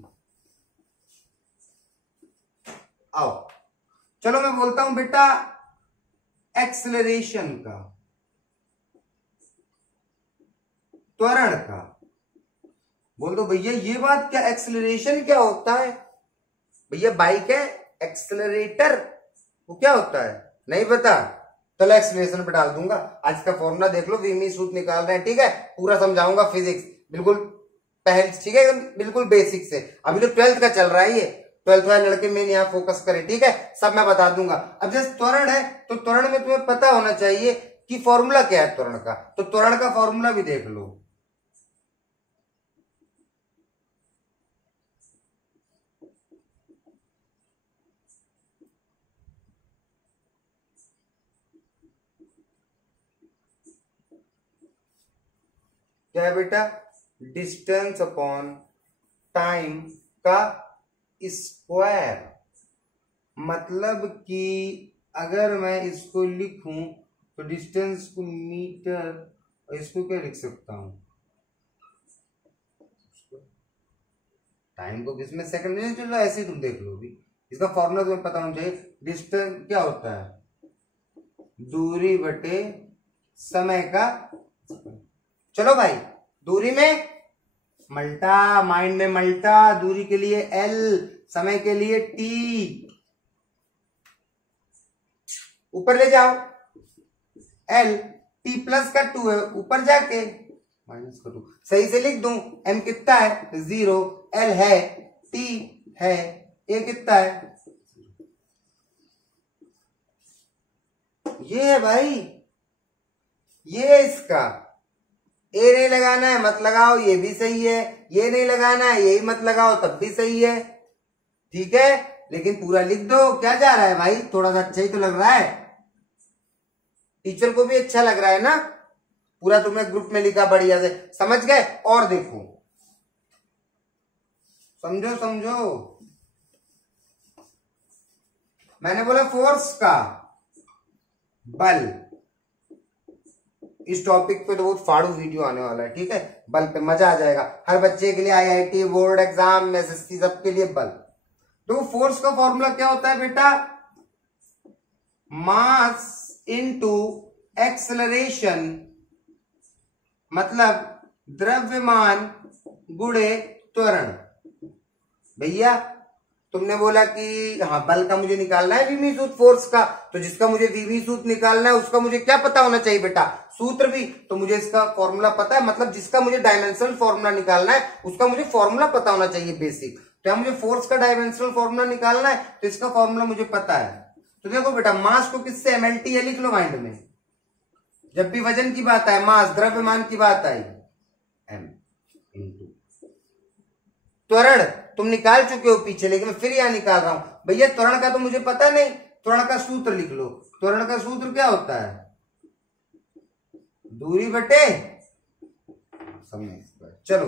आओ चलो मैं बोलता हूं बेटा एक्सेलरेशन का, त्वरण का। बोल दो भैया ये बात क्या, एक्सेलरेशन क्या होता है। भैया बाइक है एक्सेलरेटर, वो क्या होता है नहीं पता, चलो एक्सेलरेशन पे डाल दूंगा। आज का फॉर्मूला देख लो, वीमी सूत्र निकाल रहे हैं, ठीक है, पूरा समझाऊंगा फिजिक्स बिल्कुल पहले, ठीक है, बिल्कुल बेसिक से। अभी तो 12th का चल रहा है, ये 12th वाले लड़के में यहाँ फोकस करें, ठीक है, सब मैं बता दूंगा। अब जैसे त्वरण है तो त्वरण में तुम्हें पता होना चाहिए कि फॉर्मूला क्या है त्वरण का, तो त्वरण का फॉर्मूला भी देख लो। क्या है बेटा, डिस्टेंस अपॉन टाइम का स्क्वायर। मतलब कि अगर मैं इसको लिखूं तो डिस्टेंस को मीटर, और इसको क्या लिख सकता हूं, टाइम को किसमें सेकंड में, चलो ऐसे ही तुम देख लो भी, इसका फॉर्मूला तुम्हें पता होना चाहिए। डिस्टेंस क्या होता है, दूरी बटे समय का, चलो भाई दूरी में मल्टा, माइंड में मल्टा, दूरी के लिए L, समय के लिए T, ऊपर ले जाओ, L T प्लस का 2 है, ऊपर जाके माइनस का 2, सही से लिख दूं, M कितना है 0, L है, T है, A कितना है, ये है भाई, ये है इसका। ए नहीं लगाना है मत लगाओ, ये भी सही है, ये नहीं लगाना है यही मत लगाओ तब भी सही है, ठीक है, लेकिन पूरा लिख दो। क्या जा रहा है भाई, थोड़ा सा अच्छा ही तो लग रहा है, टीचर को भी अच्छा लग रहा है ना, पूरा तुमने ग्रुप में लिखा बढ़िया से, समझ गए। और देखो समझो समझो, मैंने बोला फोर्स का बल, इस टॉपिक पे तो बहुत फाड़ू वीडियो आने वाला है, ठीक है, बल पे मजा आ जाएगा हर बच्चे के लिए, IIT बोर्ड एग्जाम SSC सबके लिए बल। तो फोर्स का फॉर्मूला क्या होता है बेटा, मास इनटू एक्सेलरेशन, मतलब द्रव्यमान गुणे त्वरण। भैया तुमने बोला कि हाँ बल का मुझे निकालना है विमी सूत्र फोर्स का, तो जिसका मुझे विमी सूत्र निकालना है उसका मुझे क्या पता होना चाहिए बेटा, सूत्र भी, तो मुझे इसका फॉर्मूला पता है, मतलब जिसका मुझे डायमेंशनल फॉर्मूला निकालना है उसका मुझे फॉर्मूला पता होना चाहिए बेसिक। तो मुझे फोर्स का डायमेंशनल फॉर्मूला निकालना है तो इसका फॉर्मूला मुझे पता है। तो देखो बेटा मास को किससे, MLT है, लिख लो माइंड में, जब भी वजन की बात आए, मास द्रव्यमान की बात आई, M इंटू त्वरण तुम निकाल चुके हो पीछे, लेकिन मैं फिर यहां निकाल रहा हूं। भैया त्वरण का तो मुझे पता नहीं, त्वरण का सूत्र लिख लो। त्वरण का सूत्र क्या होता है, दूरी बटे समय। चलो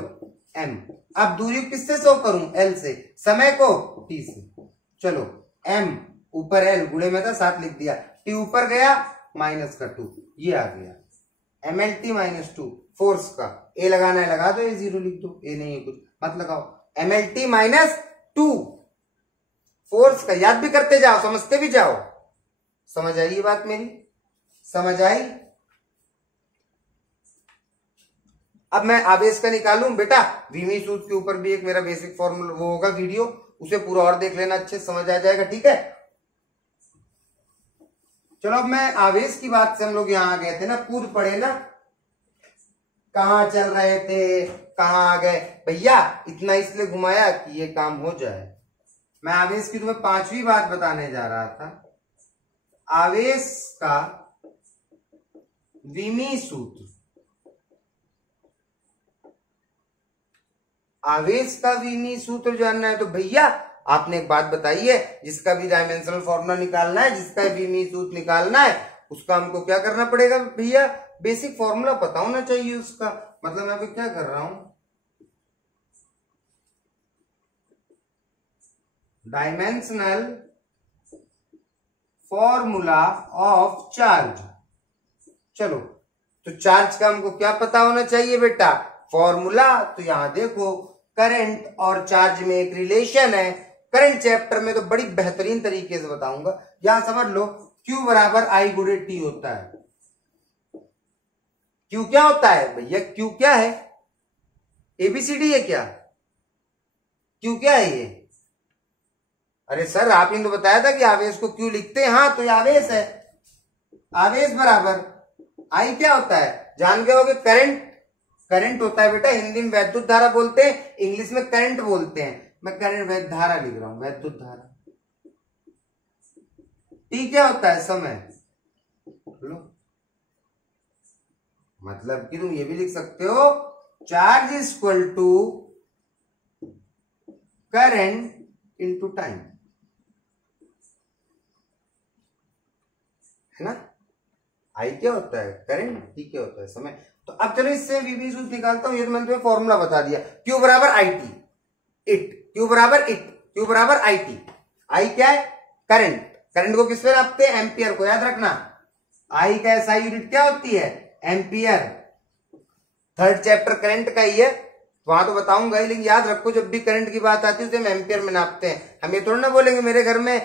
M, अब दूरी किससे शो करूं, L से, समय को T से। चलो M ऊपर L गुणे में था 7 लिख दिया, T ऊपर गया माइनस का 2, ये आ गया MLT -2 फोर्स का। A लगाना है लगा दो, ये 0 लिख दो, A नहीं है कुछ मत लगाओ। MLT -2 फोर्स का, याद भी करते जाओ समझते भी जाओ। समझ आई ये बात मेरी, समझ आई। अब मैं आवेश का निकालूं बेटा, वीमी सूत्र के ऊपर भी एक मेरा बेसिक फॉर्मूला वो होगा वीडियो, उसे पूरा और देख लेना, अच्छे समझ आ जाएगा, ठीक है। चलो अब मैं आवेश की बात से हम लोग यहां आ गए थे ना, कूद पड़े ना, कहां चल रहे थे कहां आ गए भैया, इतना इसलिए घुमाया कि ये काम हो जाए। मैं आवेश की तुम्हें पांचवी बात बताने जा रहा था, आवेश का विमी सूत्र, आवेश का विमी सूत्र जानना है तो भैया आपने एक बात बताई है, जिसका भी डायमेंशनल फॉर्मूला निकालना है, जिसका भी विमी सूत्र निकालना है, उसका हमको क्या करना पड़ेगा भैया, बेसिक फॉर्मूला पता होना चाहिए उसका। मतलब मैं अभी क्या कर रहा हूं, डायमेंशनल फॉर्मूला ऑफ चार्ज। चलो तो चार्ज का हमको क्या पता होना चाहिए बेटा, फॉर्मूला। तो यहां देखो करंट और चार्ज में एक रिलेशन है, करंट चैप्टर में तो बड़ी बेहतरीन तरीके से बताऊंगा। यहां समझ लो Q बराबर I गुणे T होता है। Q क्या होता है भैया, Q क्या है, ABCD है क्या, Q क्या है ये, अरे सर आपने तो बताया था कि आवेश को Q लिखते हैं, हाँ तो ये आवेश है, आवेश बराबर I क्या होता है, जान गए होगे करंट, करंट होता है बेटा, हिंदी में वैद्युत धारा बोलते हैं, इंग्लिश में करंट बोलते हैं, मैं करंट वैद्युत धारा लिख रहा हूं, वैद्युत धारा। टी क्या होता है, समय। लो मतलब कि तुम ये भी लिख सकते हो, charge is equal to current into time, है ना। आई क्या होता है करंट, टी क्या होता है समय। तो अब चलो इससे वीवी सूत्र निकालता हूं, ये तो मैंने तुम्हें फॉर्मूला बता दिया, Q बराबर आई टी, इट, Q बराबर इट, Q बराबर आई टी। आई क्या है, करंट, करंट को किस पे नापते हैं, एम्पियर को, याद रखना। आई का एसआई यूनिट क्या होती है, एम्पियर। थर्ड चैप्टर करंट का ही है, वहां तो बताऊंगा ही, लेकिन याद रखो जब भी करंट की बात आती है उसे हम एम्पियर में नापते हैं। हम ये थोड़ा ना बोलेंगे मेरे घर में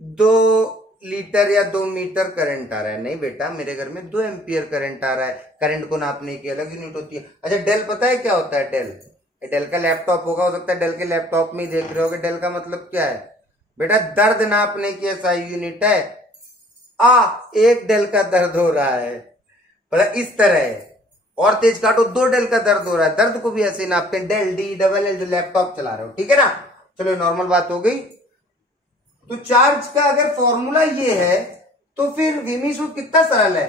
2 लीटर या 2 मीटर करंट आ रहा है, नहीं बेटा मेरे घर में 2 एम्पियर करंट आ रहा है। करंट को नापने की अलग यूनिट होती है। अच्छा डेल पता है क्या होता है, डेल, डेल का लैपटॉप होगा, हो सकता है डेल के लैपटॉप में ही देख रहे होगे। डेल का मतलब क्या है बेटा, दर्द नापने की एसआई यूनिट है। एक डेल का दर्द हो रहा है, मतलब इस तरह है, और तेज काटो 2 डेल का दर्द हो रहा है, दर्द को भी ऐसे नापते हैं, डेल डी डबल एल, जो लैपटॉप चला रहे हो, ठीक है ना। चलो नॉर्मल बात हो गई। तो चार्ज का अगर फॉर्मूला ये है तो फिर विमी सूत्र कितना सरल है,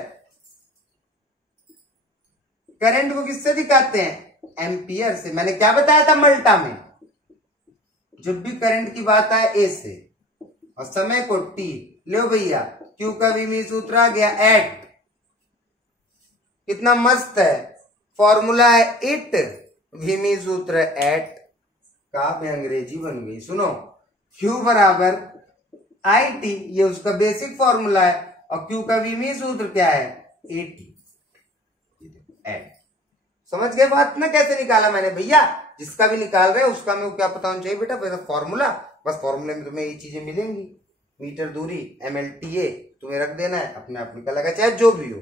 करंट को किससे दिखाते हैं, एम्पियर से। मैंने क्या बताया था मल्टा में, जब भी करंट की बात आए ए से, और समय को टी। लो भैया क्यू का विमी सूत्र आ गया, एट, कितना मस्त है, फॉर्मूला है इट, विमी सूत्र एट, का भी अंग्रेजी बन गई। सुनो Q बराबर आई टी, ये उसका बेसिक फॉर्मूला है, और Q का विमी सूत्र क्या है, एट, एट। समझ गए बात ना, कैसे निकाला मैंने भैया, जिसका भी निकाल रहे हैं उसका में क्या पता होना चाहिए बेटा, बस फॉर्मूला, बस फॉर्मूले में तुम्हें ये चीजें मिलेंगी, मीटर दूरी, MLTA तुम्हें रख देना है, अपने आप निकल आएगा, चाहे जो भी हो।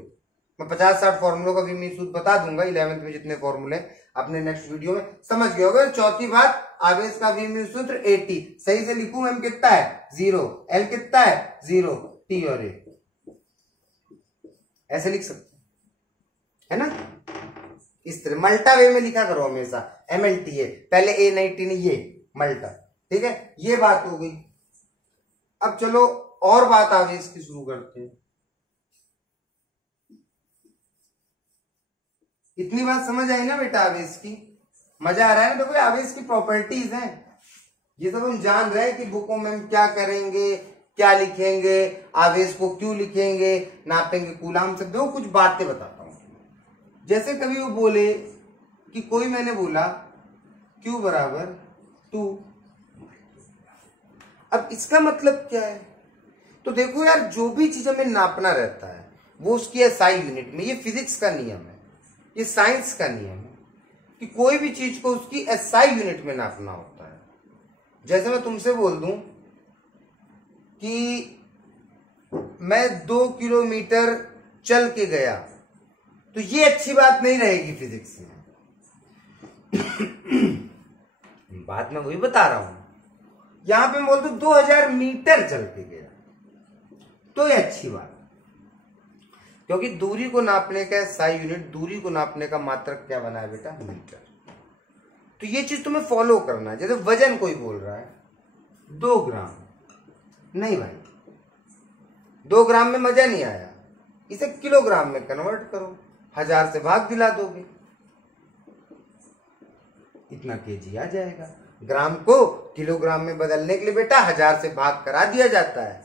मैं 50-60 फॉर्मूलों का विमी सूत्र बता दूंगा 11th में, जितने फॉर्मूले अपने नेक्स्ट वीडियो में समझ गए होगे। चौथी बात, आवेश का विमी सूत्र 80, सही से लिखूं मैं, कितना है 0, L कितना है 0, T और A, ऐसे लिख सकते है ना। इस तरह मल्टा वे में लिखा करो हमेशा, MLTA, पहले A नहीं T नहीं, ये मल्टा, ठीक है। ये बात हो गई। अब चलो और बात आवेश की शुरू करते हैं। इतनी बात समझ आई ना बेटा आवेश की, मजा आ रहा है ना। देखो आवेश की प्रॉपर्टीज हैं, ये सब हम जान रहे हैं कि बुकों में हम क्या करेंगे, क्या लिखेंगे, आवेश को क्यों लिखेंगे, नापेंगे कूलाम से। देखो कुछ बातें बताता हूं, जैसे कभी वो बोले कि कोई, मैंने बोला Q बराबर 2, अब इसका मतलब क्या है। तो देखो यार, जो भी चीज हमें नापना रहता है वो उसकी एसआई यूनिट में, ये फिजिक्स का नियम है, ये साइंस का नियम है कि कोई भी चीज को उसकी एसआई यूनिट में नापना होता है। जैसे मैं तुमसे बोल दूं कि मैं 2 किलोमीटर चल के गया, तो ये अच्छी बात नहीं रहेगी फिजिक्स में, बात मैं वही बता रहा हूं। यहां पे मैं बोल दूं 2000 मीटर चल के गया तो ये अच्छी बात, क्योंकि दूरी को नापने का SI यूनिट, दूरी को नापने का मात्रक क्या बना है बेटा, मीटर। तो ये चीज तुम्हें फॉलो करना है। जैसे वजन कोई बोल रहा है 2 ग्राम, नहीं भाई 2 ग्राम में मजा नहीं आया, इसे किलोग्राम में कन्वर्ट करो, 1000 से भाग दिला दोगे, इतना केजी आ जाएगा। ग्राम को किलोग्राम में बदलने के लिए बेटा 1000 से भाग करा दिया जाता है।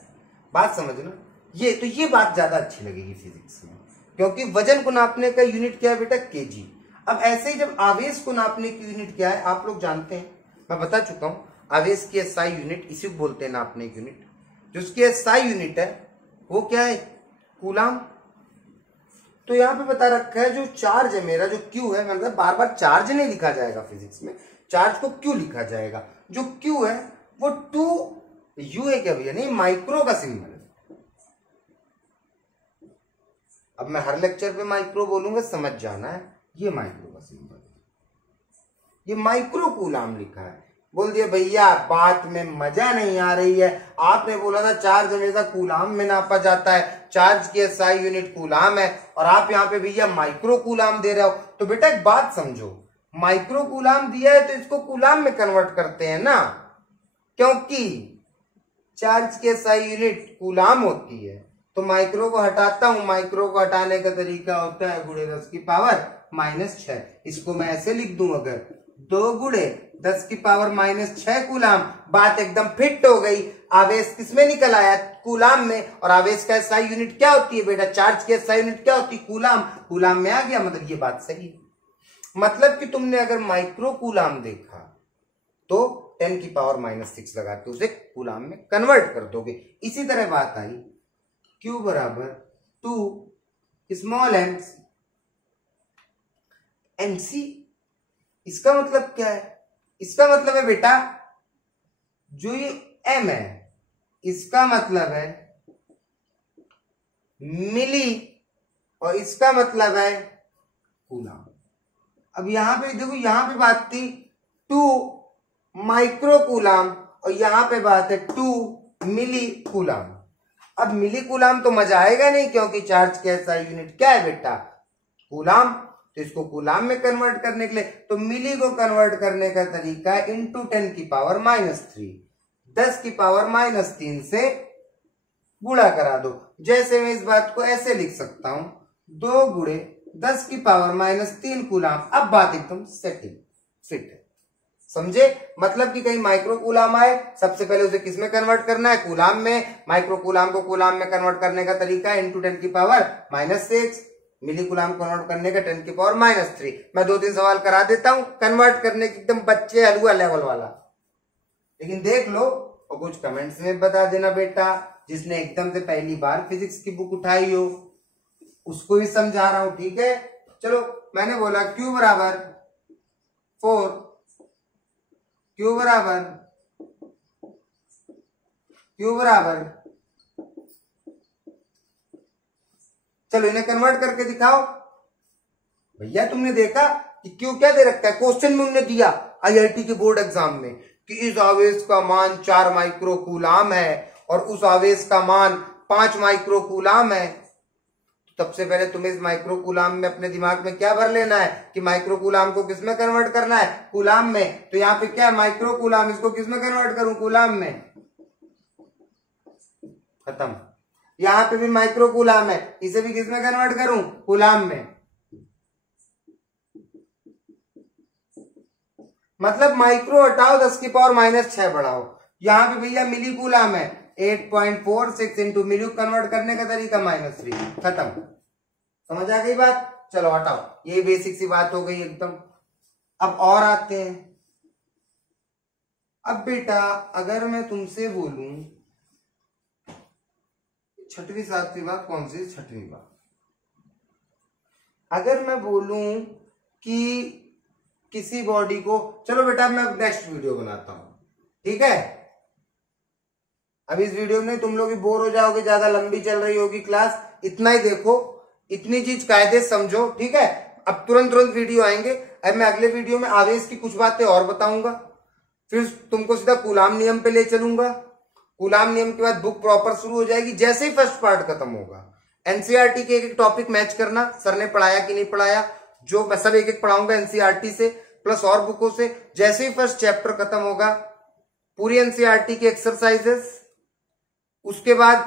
बात समझना, ये बात ज्यादा अच्छी लगेगी फिजिक्स में, क्योंकि वजन को नापने का यूनिट क्या है बेटा, केजी। अब ऐसे ही जब आवेश को नापने की यूनिट क्या है आप लोग जानते हैं, मैं बता चुका हूं। आवेश की SI यूनिट इसी को बोलते हैं नापने की यूनिट। जो उसकी SI यूनिट है वो क्या है, कूलाम। तो यहां पे बता रखा है जो चार्ज है मेरा, जो Q है, मतलब बार बार चार्ज नहीं लिखा जाएगा फिजिक्स में, चार्ज को Q लिखा जाएगा। जो Q है वो 2U है क्या भैया, नहीं, माइक्रो का सिंबल है। अब मैं हर लेक्चर पे माइक्रो बोलूंगा, समझ जाना है, ये माइक्रो का सिंबल है, ये माइक्रो कूलाम लिखा है। बोल दिया भैया बात में मजा नहीं आ रही है, आपने बोला था चार्ज हमेशा कूलाम में नापा जाता है, चार्ज की SI यूनिट कूलाम है, और आप यहाँ पे भैया माइक्रो कूलाम दे रहे हो। तो बेटा एक बात समझो, माइक्रो कूलाम दिया है तो इसको कूलाम में कन्वर्ट करते हैं ना, क्योंकि चार्ज की SI यूनिट कूलाम होती है। तो माइक्रो को हटाता हूं, माइक्रो को हटाने का तरीका होता है गुणे 10 की पावर -6। इसको मैं ऐसे लिख दूं, अगर 2 गुणे 10 की पावर -6 कूलाम, बात एकदम फिट हो गई। आवेश किसमें निकल आया, कूलाम में, और आवेश का SI यूनिट क्या होती है बेटा, चार्ज की SI यूनिट क्या होती है, कूलाम। कूलाम में आ गया, मतलब ये बात सही है। मतलब कि तुमने अगर माइक्रो कूलाम देखा तो 10 की पावर -6 लगा के उसे कूलाम में कन्वर्ट कर दोगे। इसी तरह बात आई Q बराबर 2 स्मॉल m NC। इसका मतलब क्या है, इसका मतलब है बेटा जो ये m है इसका मतलब है मिली, और इसका मतलब है कूलाम। अब यहां पे देखो, यहां पे बात थी 2 माइक्रो कूलाम और यहां पे बात है 2 मिली कूलाम। अब मिली कूलाम तो मजा आएगा नहीं, क्योंकि चार्ज की SI यूनिट क्या है बेटा, कूलाम। तो इसको कूलाम में कन्वर्ट करने के लिए, तो मिली को कन्वर्ट करने का तरीका है इंटू 10 की पावर -3, 10 की पावर -3 से गुणा करा दो। जैसे मैं इस बात को ऐसे लिख सकता हूं, 2 गुणे 10 की पावर -3 कूलाम। अब बात एकदम सेटिंग फिट है, समझे। मतलब कि कहीं माइक्रो कूलाम आए, सबसे पहले उसे किस में कन्वर्ट करना है, कूलाम में। माइक्रो कूलाम को कूलाम में कन्वर्ट करने का तरीका है इंटू 10 की पावर -6, मिली कूलाम कन्वर्ट करने का 10 की पावर -3। मैं 2-3 सवाल करा देता हूं कन्वर्ट करने की, एकदम बच्चे हलुआ लेवल वाला, लेकिन देख लो और कुछ कमेंट्स में बता देना बेटा। जिसने एकदम से पहली बार फिजिक्स की बुक उठाई हो उसको ही समझा रहा हूं, ठीक है। चलो मैंने बोला Q बराबर 4, Q बराबर, चलो इन्हें कन्वर्ट करके दिखाओ। भैया तुमने देखा कि Q क्या दे रखा है, क्वेश्चन में उन्होंने दिया IIT के बोर्ड एग्जाम में कि इस आवेश का मान 4 माइक्रो कूलाम है और उस आवेश का मान 5 माइक्रो कूलाम है। तो सबसे पहले तुम्हें इस माइक्रो कूलाम में अपने दिमाग में क्या भर लेना है कि माइक्रो कूलाम को किसमें कन्वर्ट करना है, कूलाम में। तो यहाँ पे क्या है, माइक्रो कूलाम, इसको किसमें कन्वर्ट करूं, कूलाम में, खत्म। यहाँ पे भी माइक्रो कूलाम है, इसे भी किसमें कन्वर्ट करूं, कूलाम में। मतलब माइक्रो हटाओ, 10 की पावर -6 बढ़ाओ। यहाँ पे भैया मिली कूलाम है, 8.46 इंटू मिली कन्वर्ट करने का तरीका -3, खत्म। समझ आ गई बात। चलो हटाओ, ये बेसिक सी बात हो गई एकदम। अब और आते हैं। अब बेटा अगर मैं तुमसे बोलूं, 6वीं 7वीं बात कौन सी, 6वीं बात, अगर मैं बोलूं कि किसी बॉडी को, चलो बेटा मैं नेक्स्ट वीडियो बनाता हूं, ठीक है। अब इस वीडियो में तुम लोग भी बोर हो जाओगे, ज्यादा लंबी चल रही होगी क्लास, इतना ही देखो, इतनी चीज कायदे समझो, ठीक है। अब तुरंत वीडियो आएंगे। अब मैं अगले वीडियो में आवेश की कुछ बातें और बताऊंगा, फिर तुमको सीधा कूलाम नियम पे ले चलूंगा। कूलाम नियम के बाद बुक प्रॉपर शुरू हो जाएगी जैसे ही फर्स्ट पार्ट खत्म होगा। एनसीईआरटी के एक एक टॉपिक मैच करना, सर ने पढ़ाया कि नहीं पढ़ाया, जो मैं सब एक एक पढ़ाऊंगा एनसीईआरटी से प्लस और बुकों से। जैसे ही फर्स्ट चैप्टर खत्म होगा पूरी एनसीईआरटी की एक्सरसाइजेस, उसके बाद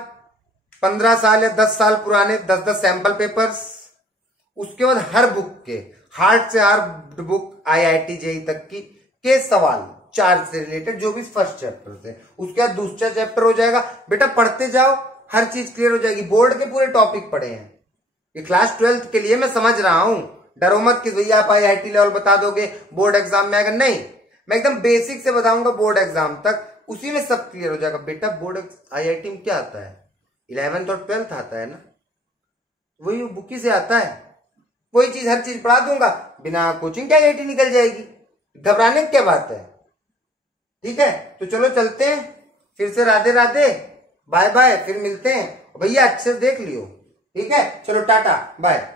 15 साल या 10 साल पुराने 10-10 सैंपल पेपर्स, उसके बाद हर बुक के हार्ड से हार्ड बुक आईआईटी जेई तक की के सवाल 4 से रिलेटेड जो भी फर्स्ट चैप्टर से। उसके बाद दूसरा चैप्टर हो जाएगा। बेटा पढ़ते जाओ, हर चीज क्लियर हो जाएगी। बोर्ड के पूरे टॉपिक पढ़े हैं, ये क्लास 12th के लिए मैं समझ रहा हूं। डरो मत कि भैया आप आईआईटी लेवल बता दोगे बोर्ड एग्जाम में आएगा, नहीं, मैं एकदम बेसिक से बताऊंगा बोर्ड एग्जाम तक, उसी में सब क्लियर हो जाएगा। बेटा बोर्ड आईआईटी में क्या आता है, 11th और 12th आता है ना, वही बुकी से आता है, वही चीज हर चीज पढ़ा दूंगा। बिना कोचिंग के आईआईटी निकल जाएगी, घबराने की क्या बात है। ठीक है, तो चलो चलते हैं, फिर से राधे राधे, बाय बाय, फिर मिलते हैं। भैया अच्छे से देख लियो, ठीक है, चलो टाटा बाय।